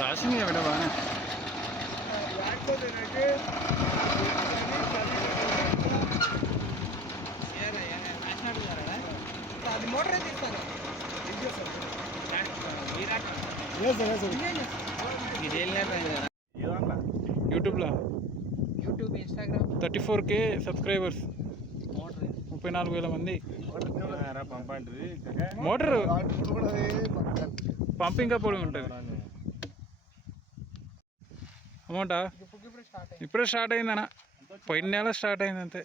రాసింది కదా బాగా అది మోటార్ తీస్తాను యూట్యూబ్లో యూట్యూబ్ ఇన్స్టాగ్రామ్ 34K సబ్స్క్రైబర్స్ 34,000 మంది. మోటారు పంపింగ్ పొడి ఉంటుంది. అమౌంటా ఇప్పుడే స్టార్ట్ అయిందన్న, పోయిన నెల స్టార్ట్ అయింది అంతే.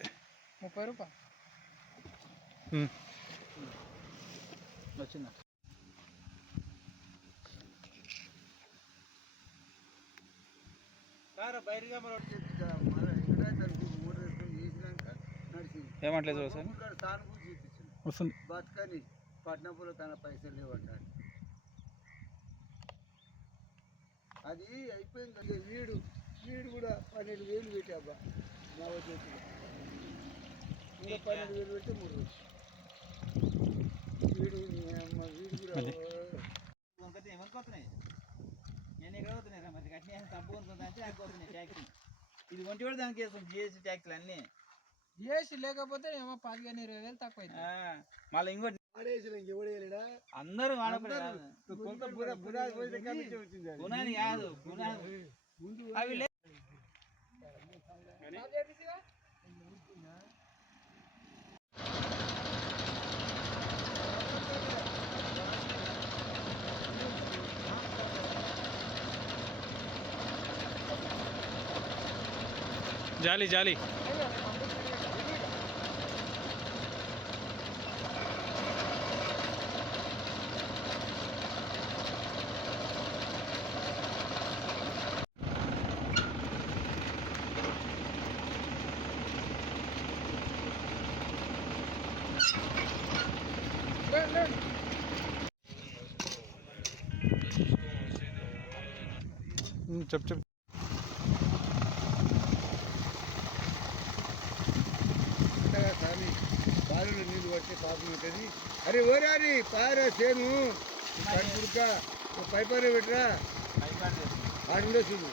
30 రూపాయలు వచ్చిందా? ఏమంటలేదు సార్ వస్తుంది. బతకని పట్నంపులో తన పైసలు లేవంటాడు. అది అయిపోయింది. వీడు కూడా 12,000 పెట్టాబ్బా నా చేతిలో. ఇంకా 12,000 పెట్టి 3 రోజులు వీడు కూడా ఏమనుకోతున్నాయి. నేను ఎక్కడ పోతున్నాయి మరి కట్టిన తప్పు కొనుక్కుంటా అంటే నాకు పోతున్నాయి ట్యాక్సీ. ఇది కొంచెం కూడా దానికి వేస్తాం జిఎస్టీ ట్యాక్సీలు అన్నీ. జిఎస్టీ లేకపోతే ఏమో 15,000-20,000 తక్కువ అవుతుంది. మళ్ళీ ఇంకోటి అందరూ పునాది కాదు అవి జాలి జాలి చెప్పు స్వామి బాలులో నీళ్ళు పడితే పాపం ఉంటుంది. అరే ఓరారి పారా చేను ఉడక పైపారే పెట్టరా ఆడుండే చూడు.